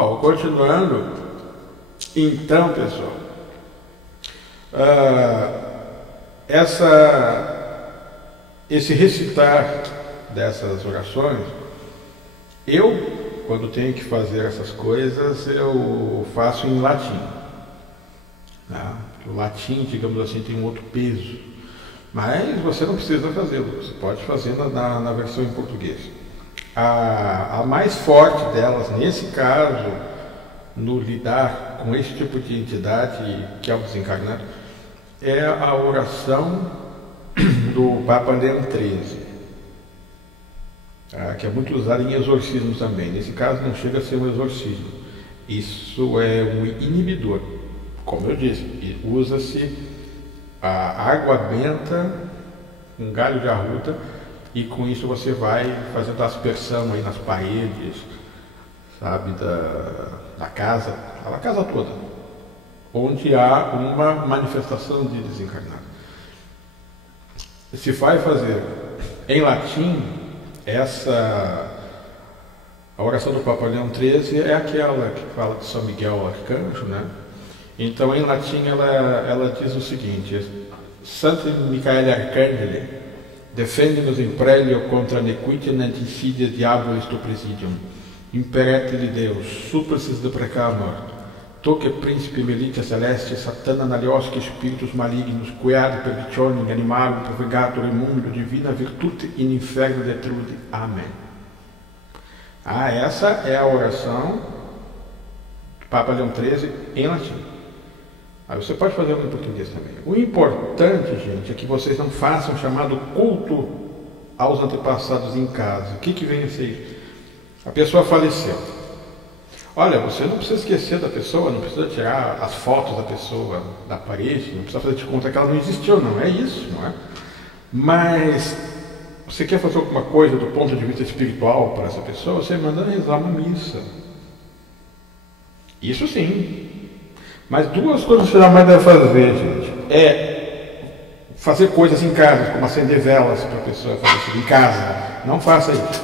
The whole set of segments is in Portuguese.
Bom, continuando, então, pessoal, esse recitar dessas orações, quando tenho que fazer essas coisas, eu faço em latim. Tá? O latim, digamos assim, tem um outro peso, mas você não precisa fazê-lo, você pode fazer na versão em português. A mais forte delas, nesse caso, no lidar com esse tipo de entidade que é o desencarnado, é a oração do Papa Leão XIII, que é muito usada em exorcismo também. Nesse caso não chega a ser um exorcismo, isso é um inibidor. Como eu disse, usa-se a água benta, um galho de arruda, e com isso você vai fazendo aspersão aí nas paredes, sabe, da casa, a casa toda, onde há uma manifestação de desencarnado. Se vai fazer em latim, a oração do Papa Leão XIII é aquela que fala de São Miguel Arcanjo, né? Então, em latim, ela diz o seguinte: Sancte Michael Arcangeli, defende-nos in prelio contra nequitem et insidias diabolis tu presidium, imperetili Deus, supplicis de precamur, toque príncipe militia celeste, satana naliosque spiritus malignos, quead perditionem animalum provegator immundo, divina virtute in inferno detrude. Amém. Essa é a oração do Papa Leão XIII em latim. Aí você pode fazer em português também. O importante, gente, é que vocês não façam o chamado culto aos antepassados em casa. O que vem a ser? A pessoa faleceu. Olha, você não precisa esquecer da pessoa, não precisa tirar as fotos da pessoa da parede, não precisa fazer de conta que ela não existiu, não é isso, não é? Mas você quer fazer alguma coisa do ponto de vista espiritual para essa pessoa, você manda rezar uma missa. Isso sim. Mas duas coisas você jamais deve fazer, gente. É fazer coisas em casa, como acender velas para a pessoa falecer em casa. Não faça isso.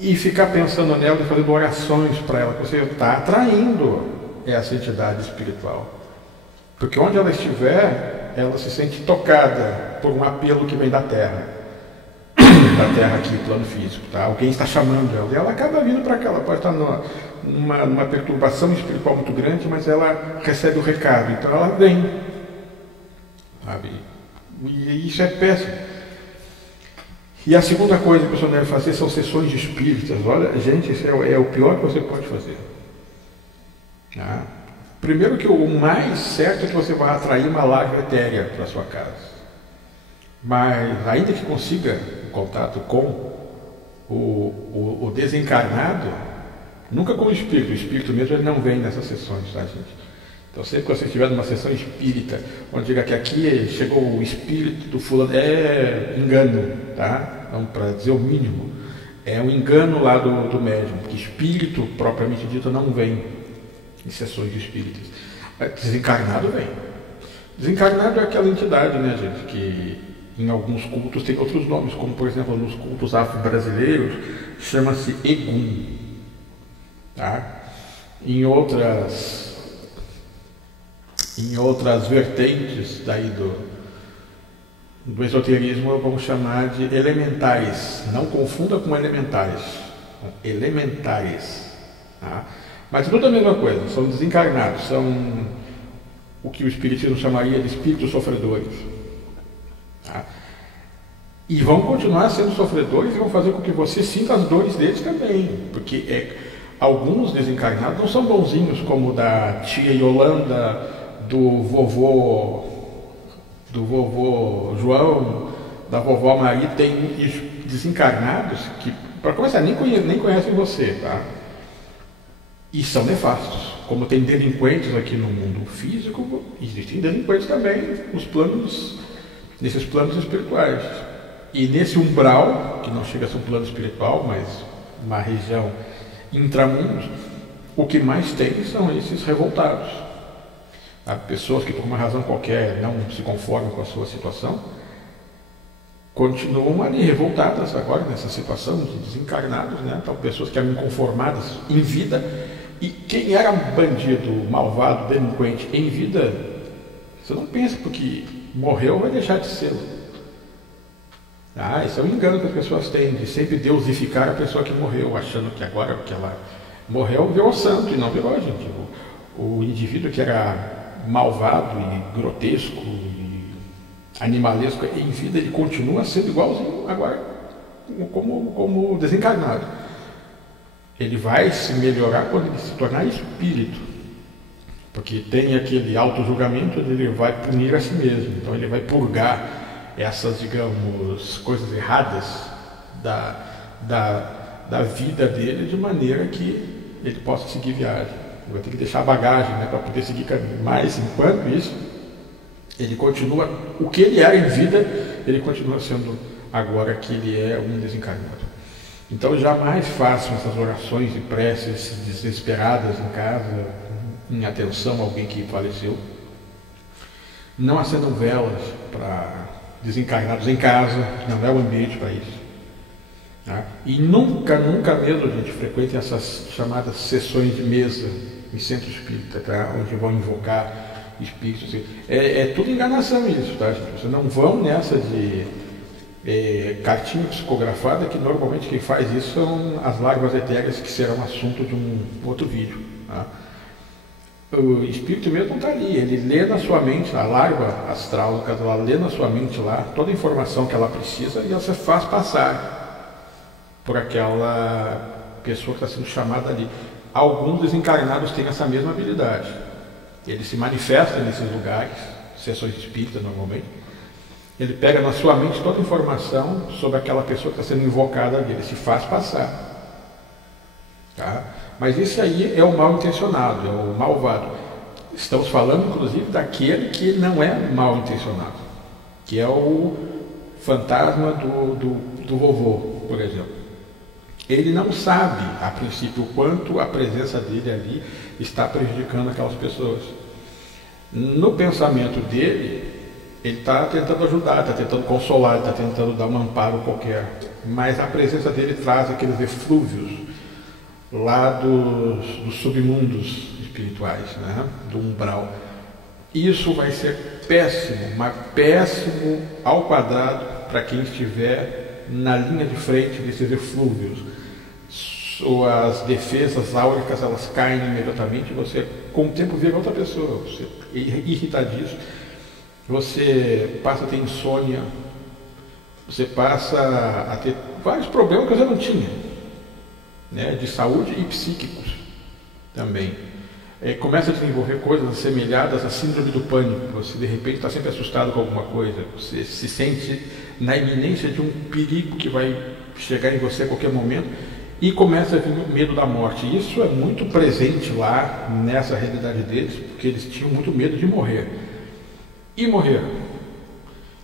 E ficar pensando nela e fazendo orações para ela, que você está atraindo essa entidade espiritual. Porque onde ela estiver, ela se sente tocada por um apelo que vem da Terra. Da Terra aqui, plano físico. Tá? Alguém está chamando ela. E ela acaba vindo para cá. Ela pode estar numa perturbação espiritual muito grande, mas ela recebe o recado. Então ela vem. Sabe? E isso é péssimo. E a segunda coisa que a pessoa deve fazer são sessões espíritas. Olha, gente, isso é o pior que você pode fazer. Tá? Primeiro que o mais certo é que você vai atrair uma lágrima etérea para a sua casa. Mas ainda que consiga contato com o desencarnado, nunca com o espírito mesmo ele não vem nessas sessões, tá, gente? Então sempre que você estiver numa sessão espírita, onde diga que aqui chegou o espírito do fulano, é engano, tá? Então, para dizer o mínimo, é um engano lá do médium, que espírito propriamente dito não vem em sessões espíritas. Desencarnado vem. Desencarnado é aquela entidade, né, gente, que em alguns cultos tem outros nomes, como por exemplo nos cultos afro-brasileiros chama-se Egum, tá? Em outras vertentes daí do esoterismo vamos chamar de elementais. Não confunda com elementais. Elementais, tá? Mas tudo a mesma coisa, são desencarnados, são o que o espiritismo chamaria de espíritos sofredores. Tá? E vão continuar sendo sofredores e vão fazer com que você sinta as dores deles também, porque alguns desencarnados não são bonzinhos, como o da tia Yolanda, do vovô João, da vovó Maria. Tem desencarnados que, para começar, nem conhecem você, tá? E são nefastos. Como tem delinquentes aqui no mundo físico, existem delinquentes também nesses planos espirituais. E nesse umbral, que não chega a ser um plano espiritual, mas uma região intramundos, o que mais tem são esses revoltados. Há pessoas que por uma razão qualquer não se conformam com a sua situação, continuam ali revoltadas agora nessa situação de desencarnados, né? Então, pessoas que eram inconformadas em vida, E quem era bandido, malvado, delinquente em vida, você não pensa porque morreu vai deixar de ser. Esse é um engano que as pessoas têm, de sempre deusificar a pessoa que morreu, achando que agora que ela morreu virou santo, e não virou, gente. O indivíduo que era malvado e grotesco e animalesco em vida, ele continua sendo igualzinho agora como desencarnado. Ele vai se melhorar quando ele se tornar espírito, porque tem aquele auto-julgamento onde ele vai punir a si mesmo, então ele vai purgar essas, digamos, coisas erradas da vida dele, de maneira que ele possa seguir viagem. Ele vai ter que deixar a bagagem, né, para poder seguir caminho. Mas, enquanto isso, ele continua, o que ele era em vida, ele continua sendo agora que ele é um desencarnado. Então, jamais façam essas orações e preces desesperadas em casa, em atenção a alguém que faleceu. Não acendam velas para desencarnados em casa, não é o ambiente para isso. Tá? E nunca mesmo, gente, frequentem essas chamadas sessões de mesa em centro espírita, tá? Onde vão invocar espíritos. É tudo enganação isso, tá, gente? Vocês não vão nessa de cartinha psicografada, que normalmente quem faz isso são as larvas etéreas, que serão assunto de um outro vídeo. Tá? O espírito mesmo não está ali, ele lê na sua mente, a larva astral, no caso, ela lê na sua mente lá toda a informação que ela precisa e ela se faz passar por aquela pessoa que está sendo chamada ali. Alguns desencarnados têm essa mesma habilidade, ele se manifesta nesses lugares, sessões espíritas normalmente, ele pega na sua mente toda a informação sobre aquela pessoa que está sendo invocada ali, ele se faz passar. Tá? Mas isso aí é o mal intencionado, é o malvado. Estamos falando, inclusive, daquele que não é mal intencionado, que é o fantasma do vovô, por exemplo. Ele não sabe, a princípio, o quanto a presença dele ali está prejudicando aquelas pessoas. No pensamento dele, ele está tentando ajudar, está tentando consolar, está tentando dar um amparo qualquer. Mas a presença dele traz aqueles eflúvios lá dos submundos espirituais, né? Do umbral. Isso vai ser péssimo, mas péssimo ao quadrado para quem estiver na linha de frente desses eflúvios. Suas defesas áuricas, elas caem imediatamente, você com o tempo vira outra pessoa, você é irritadíssimo, você passa a ter insônia, você passa a ter vários problemas que você não tinha, né, de saúde e psíquicos também. Começa a desenvolver coisas assemelhadas à síndrome do pânico. Você de repente está sempre assustado com alguma coisa, você se sente na iminência de um perigo que vai chegar em você a qualquer momento e começa a vir o medo da morte. Isso é muito presente lá nessa realidade deles, porque eles tinham muito medo de morrer. E morreram.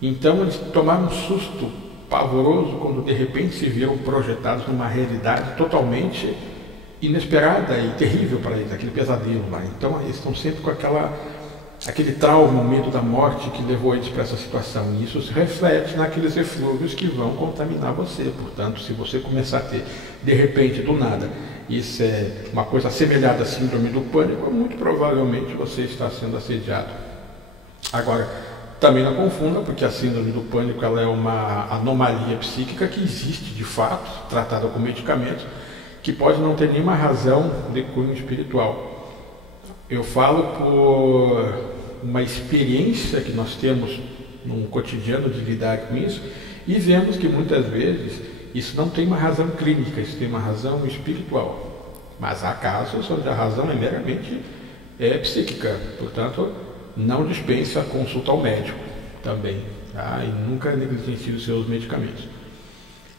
Então eles tomaram um susto pavoroso quando de repente se viram projetados numa realidade totalmente inesperada e terrível para eles, aquele pesadelo lá. Então eles estão sempre com aquele trauma, o medo da morte que levou eles para essa situação. E isso se reflete naqueles eflúvios que vão contaminar você. Portanto, se você começar a ter, de repente, do nada, isso é uma coisa assemelhada à síndrome do pânico, muito provavelmente você está sendo assediado. Agora, também não confunda, porque a síndrome do pânico ela é uma anomalia psíquica que existe de fato, tratada com medicamentos, que pode não ter nenhuma razão de cunho espiritual. Eu falo por uma experiência que nós temos no cotidiano de lidar com isso, e vemos que muitas vezes isso não tem uma razão clínica, isso tem uma razão espiritual. Mas há casos onde a razão é meramente psíquica, portanto, não dispensa a consulta ao médico também, tá? E nunca negligencie os seus medicamentos.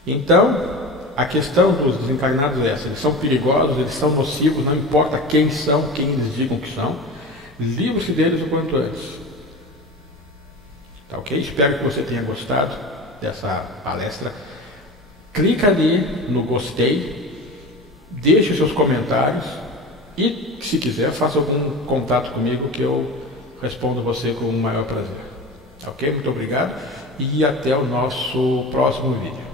Então, a questão dos desencarnados é essa: eles são perigosos, eles são nocivos, não importa quem são, quem eles digam que são, livre-se deles o quanto antes. Tá ok? Espero que você tenha gostado dessa palestra. Clica ali no gostei, deixe seus comentários e, se quiser, faça algum contato comigo que eu respondo você com o maior prazer. Ok? Muito obrigado e até o nosso próximo vídeo.